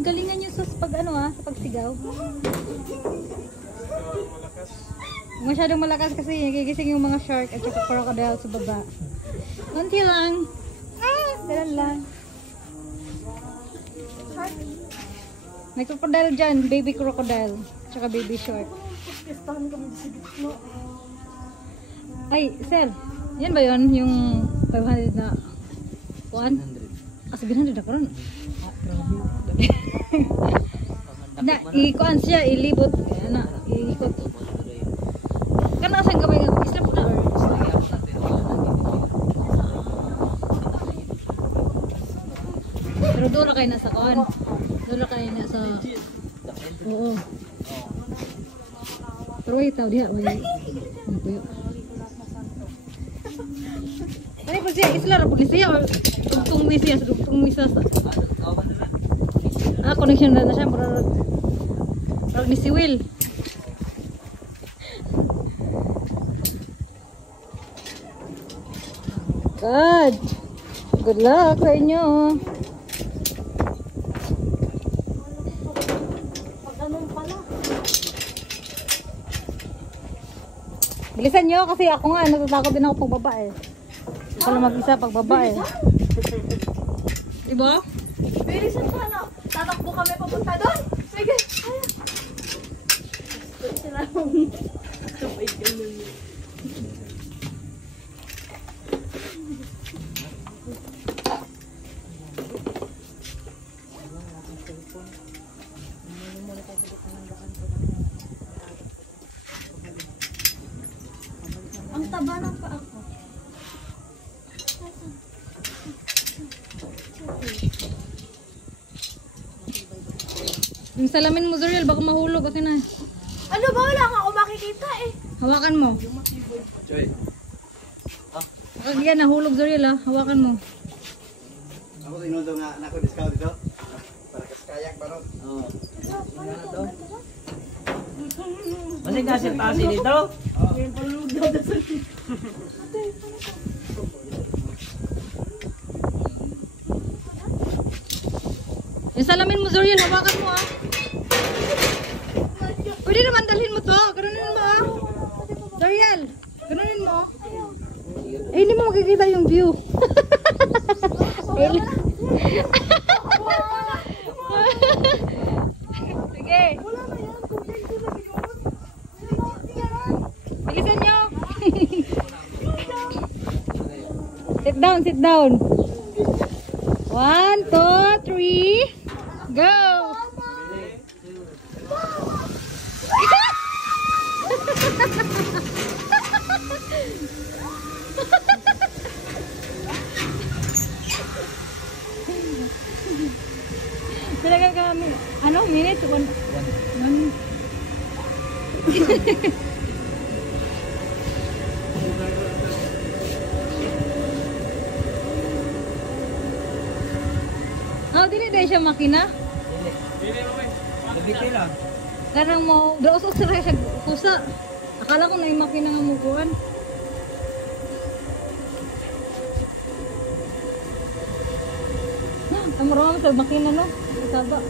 Galingan nyo sa pag ano sa pagsigaw. Masyadong malakas kasi nagigising yung mga shark at saka crocodile sa baba. Kunti lang. Ganun lang. May crocodile dyan, baby crocodile. Tsaka baby shark. Ay, sir. Yan ba yun? Yung 500 na kuan? 700 na karon. Na, ikuan siya, ilibot. Na, iikot. Kana sa gamay nga, isla po na or pero doon kayo na sa kuan. Doon kayo na sa oo. Pero wait, tao diha. Wait. Ano po siya? Isla na po siya. Tugtong mi siya. Tugtong mi siya. Connection na siya. Parang ni si Will. God. Good luck sa inyo. Bilisan nyo kasi ako nga natatakot din ako pagbaba eh. Ako lang mag-isa pagbaba eh. Diba? Bilisan sana. Tatakbo kami papunta doon. Sige. Sila lang. Sabay ganun. Ang taba ng paa ko. Yung salamin mo, Zuriel, baka mahulog. Okay na. Ano ba? Wala nga ako makikita eh. Hawakan mo. Choy. Yan, nahulog, Zuriel ha. Hawakan mo. Ako sinundo nga na ako discount dito. Para kaskayak ba no? Oo. Ano to? Masig kasi pasi dito. Yan, palulog daw na sa Yung salamin mo, Zuriel, hawakan mo ha. Pwede naman dalhin mo to. Ganunin mo ha. Zuriel, ganunin mo. Eh, hindi mo makikita yung view. Sige. Bilisan nyo. Sit down, sit down. 1, 2, 3. Go! Talaga kami, ano, minutes? 1 minute. Oh, dili dahil siya makina? Dili mo eh. Dili lang. Karang mo, daosok sila siya kusa. Akala ko na yung makina nga mukuhan. Ang marami sa makina no? Saba.